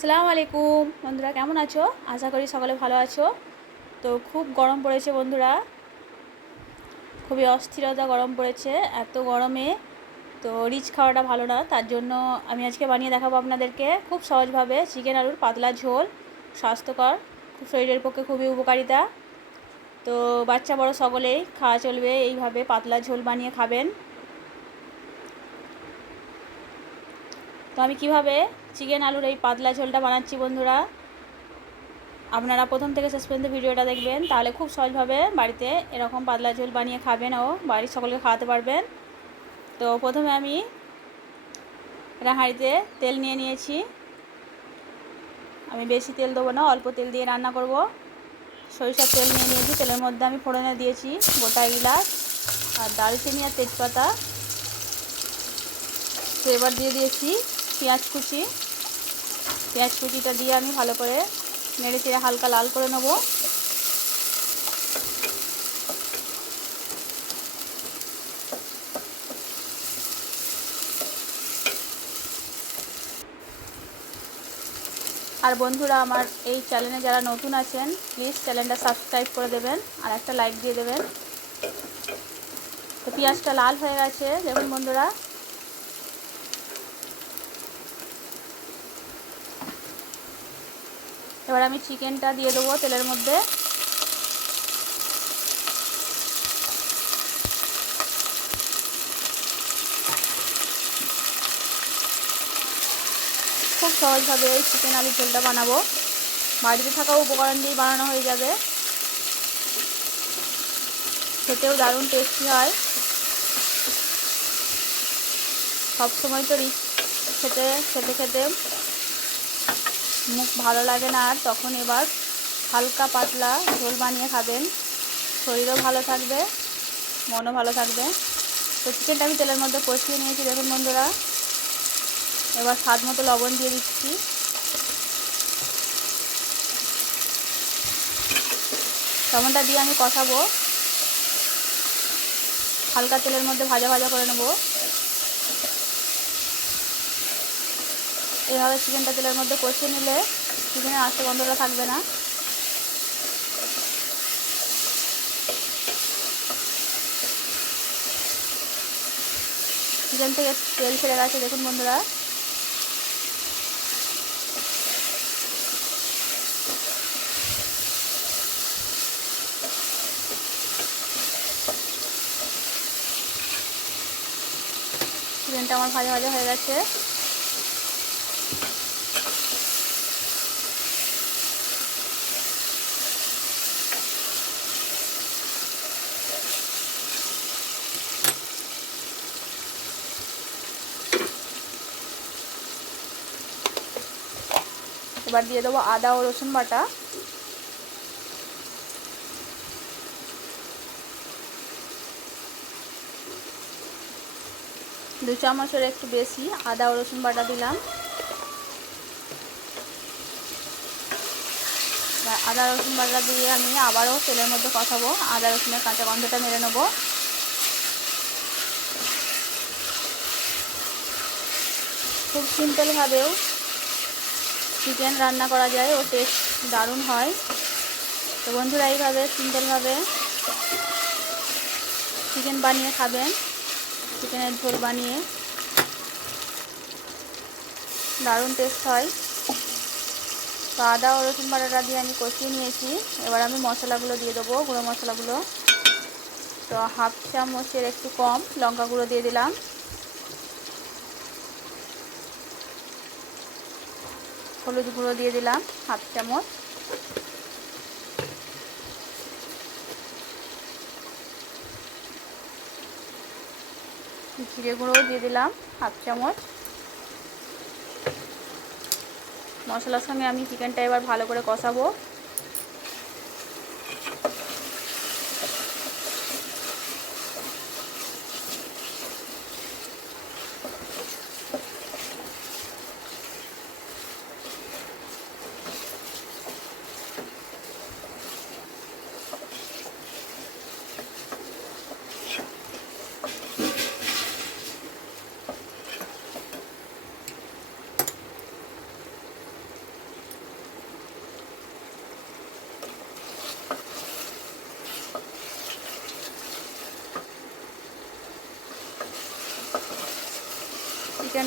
আসসালামু আলাইকুম বন্ধুরা, কেমন আছো? আশা করি সকলে ভালো আছো। তো খুব গরম পড়েছে বন্ধুরা। খুবই অস্থিরতা গরম পড়েছে, এত গরমে। তো রিচ খাওয়াটা ভালো না, তার জন্য আমি আজকে বানিয়ে দেখাবো আপনাদেরকে খুব সহজভাবে। চিকেন আলুর পাতলা ঝোল, স্বাস্থ্যকর, খুব শরীরের পক্ষে খুবই উপকারিতা। তো বাচ্চা বড় সকলেই খাওয়া চলবে, এইভাবে পাতলা ঝোল বানিয়ে খাবেন। তো আমি কীভাবে চিকেন আলুর এই পাতলা ঝোলটা বানাচ্ছি বন্ধুরা। আপনারা প্রথম থেকে শেষ পর্যন্ত ভিডিওটা দেখবেন, তাহলে খুব সহজভাবে বাড়িতে এরকম পাতলা ঝোল বানিয়ে খাবেন ও, বাড়ির সকলকে খাওয়াতে পারবেন। তো প্রথমে আমি হাঁড়িতে তেল নিয়ে নিয়েছি। আমি বেশি তেল দেবো না, অল্প তেল দিয়ে রান্না করব। সরিষার তেল নিয়ে নিয়েছি, তেলের মধ্যে আমি ফোড়নে দিয়েছি গোটা ইলাচ আর দারচিনি আর তেজপাতা। তো এবার দিয়ে দিয়েছি পেঁয়াজ কুচি। পেঁয়াজ কুচিটা দিয়ে আমি ভালো করে নেড়ে চেড়ে হালকা লাল করে নেব। আর বন্ধুরা, আমার এই চ্যানেলে যারা নতুন আছেন প্লিজ চ্যানেলটা সাবস্ক্রাইব করে দেবেন আর একটা লাইক দিয়ে দেবেন। তো পেঁয়াজটা লাল হয়ে গেছে। দেখুন বন্ধুরা এবার আমি চিকেনটা দিয়ে দেবো তেলের মধ্যে। খুব সহজভাবে এই চিকেন আলু ঝোলটা বানাবো। বাড়িতে থাকা উপকরণ দিয়ে বানানো হয়ে যাবে। খেতেও দারুণ টেস্টি হয়। সবসময় তো রিচ খেতে খেতে খেতে মুখ ভালো লাগে না আর, তখন এবার হালকা পাতলা ঝোল বানিয়ে খাবেন। শরীরও ভালো থাকবে, মনও ভালো থাকবে। তো চিকেনটা আমি তেলের মধ্যে কষিয়ে নিয়েছি, দেখুন বন্ধুরা। এবার স্বাদ মতো লবণ দিয়ে দিচ্ছি। লবণটা দিয়ে আমি কষাবো। হালকা তেলের মধ্যে ভাজা ভাজা করে নেব। এভাবে চিকেনটা তেলের মধ্যে কষিয়ে নিলে চিকেনের আস্তে গন্ধটা থাকবে না। চিকেন থেকে তেল ছেড়ে গেছে, দেখুন বন্ধুরা। চিকেনটা আমার ভাজা ভাজা হয়ে গেছে। এবার দিয়ে দেবো আদা ও রসুন বাটা। দু চামচের একটু বেশি আদা ও রসুন বাটা দিলাম। আদা রসুন বাটা দিয়ে আমি আবারও তেলের মধ্যে কষাবো। আদা রসুনের কাঁচা গন্ধটা মেরে নেব। খুব সিম্পলভাবেও চিকেন রান্না করা যায়, ও টেস্ট দারুণ হয়। তো বন্ধুরা, এইভাবে সিম্পলভাবে চিকেন বানিয়ে খাবেন। চিকেনের ঝোল বানিয়ে দারুণ টেস্ট হয়। তো আদা ও রসুন বাটাটা দিয়ে আমি কষিয়ে নিয়েছি। এবার আমি মশলাগুলো দিয়ে দেবো, গুঁড়ো মশলাগুলো। তো হাফ চামচের একটু কম লঙ্কা গুঁড়ো দিয়ে দিলাম। হলুদ গুঁড়ো দিয়ে দিলাম, হাফ চামচ। জিরে গুঁড়োও দিয়ে দিলাম, হাফ চামচ। মশলার সঙ্গে আমি চিকেনটা এবার ভালো করে কষাবো।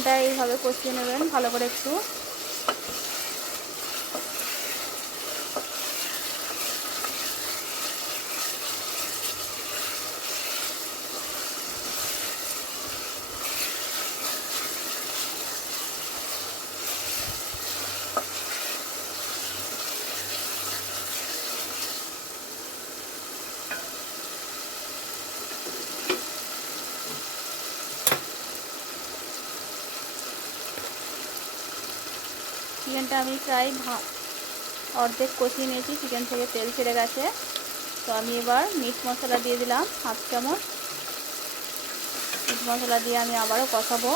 চিকেনটা এইভাবে কষিয়ে নেবেন ভালো করে একটু। চিকেনটা আমি প্রায় অর্ধেক কষিয়ে নিয়েছি। চিকেন থেকে তেল ছেড়ে গেছে। তো আমি এবার মিট মশলা দিয়ে দিলাম হাফ চামচ। মিট মশলা দিয়ে আমি আবারও কষাবো।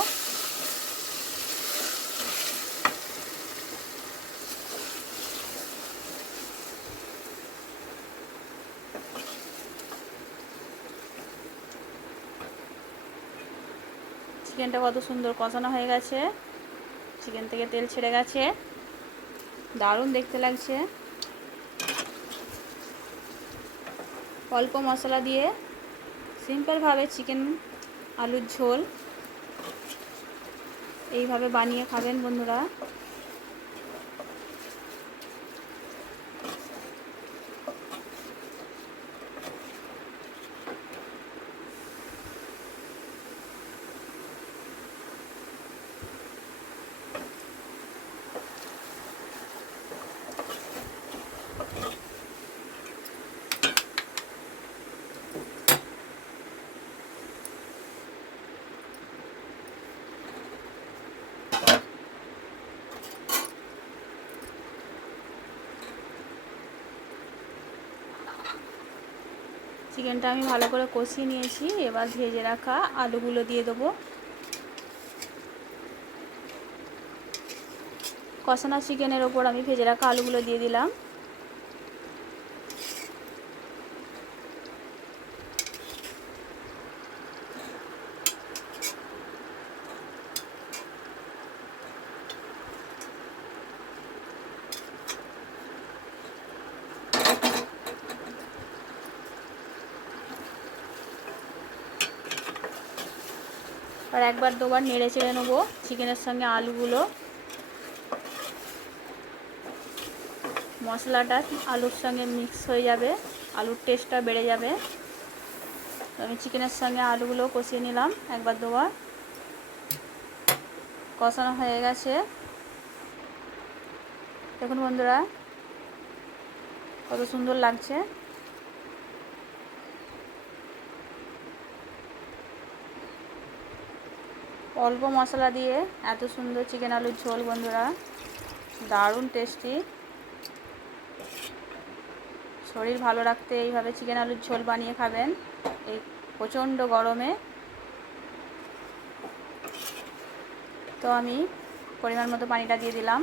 চিকেনটা কত সুন্দর কষানো হয়ে গেছে। চিকেন থেকে তেল ছেড়ে গেছে। দারুণ দেখতে লাগছে। অল্প মশলা দিয়ে সিম্পলভাবে চিকেন আলুর ঝোল এইভাবে বানিয়ে খাবেন বন্ধুরা। চিকেনটা আমি ভালো করে কষিয়ে নিয়েছি। এবার ভেজে রাখা আলুগুলো দিয়ে দেবো। কষানো চিকেনের ওপর আমি ভেজে রাখা আলুগুলো দিয়ে দিলাম। আর একবার দুবার নেড়ে চেড়ে নেব চিকেনের সঙ্গে আলুগুলো। মশলাটা আলুর সঙ্গে মিক্স হয়ে যাবে, আলুর টেস্টটা বেড়ে যাবে। আমি চিকেনের সঙ্গে আলুগুলো কষিয়ে নিলাম একবার দুবার। কষানো হয়ে গেছে। দেখুন বন্ধুরা, কত সুন্দর লাগছে। অল্প মশলা দিয়ে এত সুন্দর চিকেন আলুর ঝোল, বন্ধুরা। দারুণ টেস্টি শরীর ভালো রাখতে এইভাবে চিকেন আলুর ঝোল বানিয়ে খাবেন। এই প্রচণ্ড গরমে। তো আমি পরিমাণ মতো পানিটা দিয়ে দিলাম।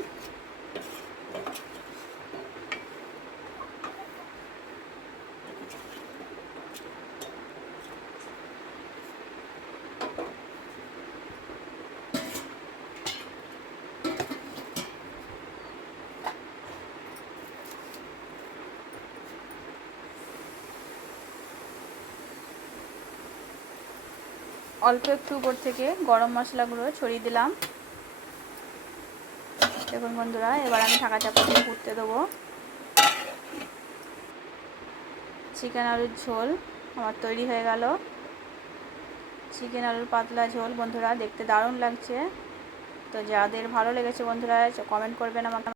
অল্প একটু উপর থেকে গরম মশলাগুলো ছড়িয়ে দিলাম। দেখুন বন্ধুরা, এবার আমি ঢাকা চাপা দিয়ে ফুটতে দেবো। চিকেন আলুর ঝোল আমার তৈরি হয়ে গেল। চিকেন আলুর পাতলা ঝোল, বন্ধুরা, দেখতে দারুণ লাগছে। তো যাদের ভালো লেগেছে বন্ধুরা কমেন্ট করবেন আমাকে।